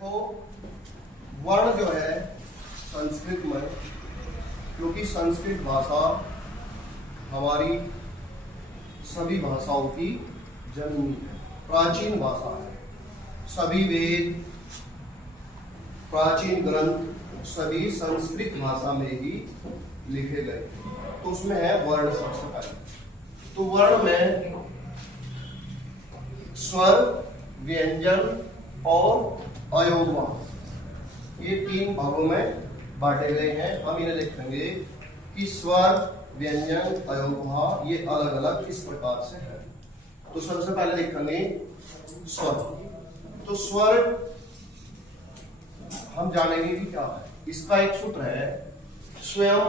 तो वर्ण जो है संस्कृत में, क्योंकि संस्कृत भाषा हमारी सभी भाषाओं की जननी है, प्राचीन भाषा है। सभी वेद, प्राचीन ग्रंथ सभी संस्कृत भाषा में ही लिखे गए। तो उसमें है वर्ण सबसे पहले। तो वर्ण में स्वर, व्यंजन और अयोगवाह ये तीन भागों में बांटे गए हैं। हम इन्हें लिखेंगे कि स्वर, व्यंजन, अयोगवाह ये अलग अलग इस प्रकार से है। तो सबसे पहले लिखेंगे स्वर। तो स्वर हम जानेंगे कि क्या है। इसका एक सूत्र है, स्वयं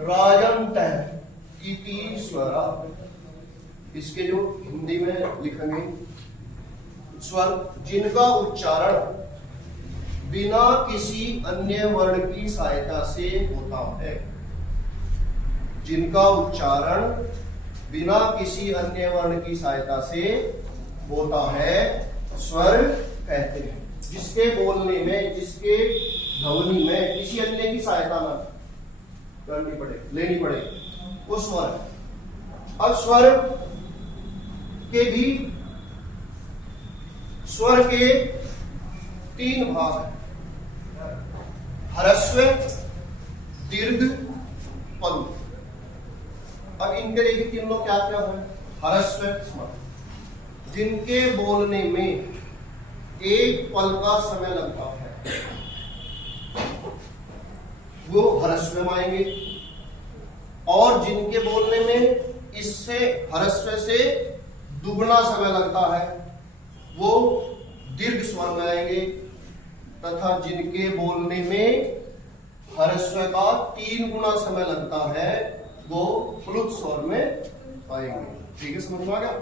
राजंत इति स्वरा। इसके जो हिंदी में लिखेंगे स्वर जिनका उच्चारण बिना किसी अन्य वर्ण की सहायता से होता है। जिनका उच्चारण बिना किसी अन्य वर्ण की सहायता से होता है स्वर कहते हैं। जिसके बोलने में, जिसके ध्वनि में किसी अन्य की सहायता ना करनी पड़े, लेनी पड़े, वो स्वर है। अब स्वर के तीन भाग हैं, ह्रस्व, दीर्घ, पल्लव। अब इनके देखिए तीनों क्या क्या है। ह्रस्व स्वर जिनके बोलने में एक पल का समय लगता है वो ह्रस्व में आएंगे, और जिनके बोलने में इससे ह्रस्व से दुगना समय लगता है वो दीर्घ स्वर में आएंगे, तथा जिनके बोलने में ह्रस्व का 3 गुना समय लगता है वो प्लुत स्वर में आएंगे। ठीक है, समझ में आ गया?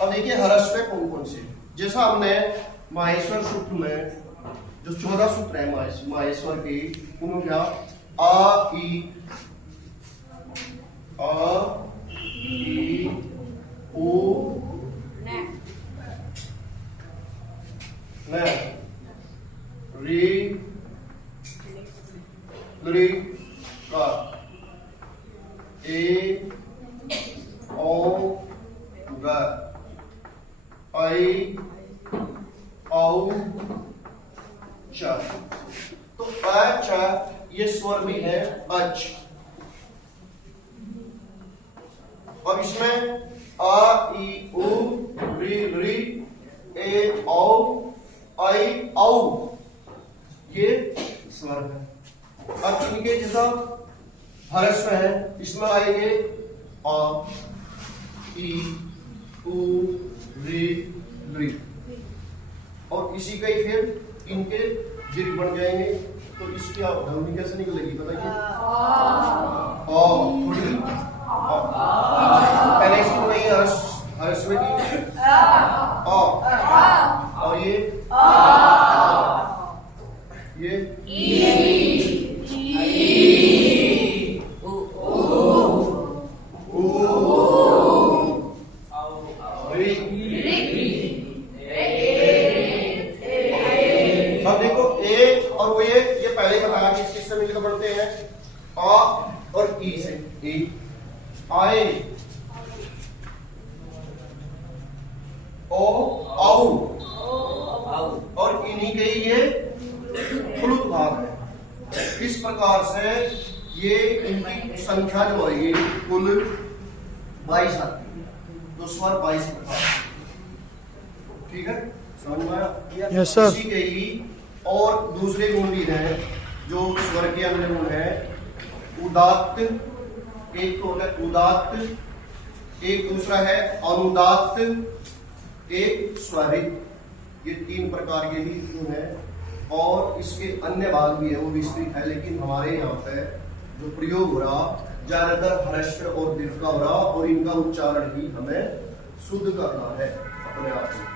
अब देखिए ह्रस्व कौन कौन से, जैसा हमने माहेश्वर सूत्र में जो 14 सूत्र है माहेश्वर के, उन्होंने क्या आ ई उ न री री का ए ओ ग आई औ च। तो अ च ये स्वर भी है अच। अब इसमें आ ई उ री री ए औ आई औ ये स्वर है। अब इनके जैसा ह्रस्व है, इसमें आएंगे आ ई उ री री, और इसी का ही फिर इनके दीर्घ बन जाएंगे। तो इसकी ध्वनि कैसे निकलेगी बताइए? थोड़ी पहले इसकी नहीं ह्रस्व की और ये अब देखो ए और वो ये पहले बताया कि किससे मिलकर बढ़ते हैं, आ और ई से। ई आए, ओ औ, और इन्हीं के ये प्लुत भाग है। इस प्रकार से ये इनकी संख्या जो है कुल 22 आती है। तो स्वर 22 प्रकार। ठीक है, समझ में आया? Yes sir. इसी के ही और दूसरे गुण भी हैं जो स्वर के अन्य गुण है। उदात्त, एक तो है उदात्त, एक दूसरा है अनुदात्त, एक स्वरित। ये 3 प्रकार के भी गुण है, और इसके अन्य भाग भी है, वो विस्तृत है। लेकिन हमारे यहाँ पे जो प्रयोग हो रहा ज्यादातर ह्रस्व और दीर्घ का हो रहा, और इनका उच्चारण ही हमें शुद्ध करना है अपने आप में।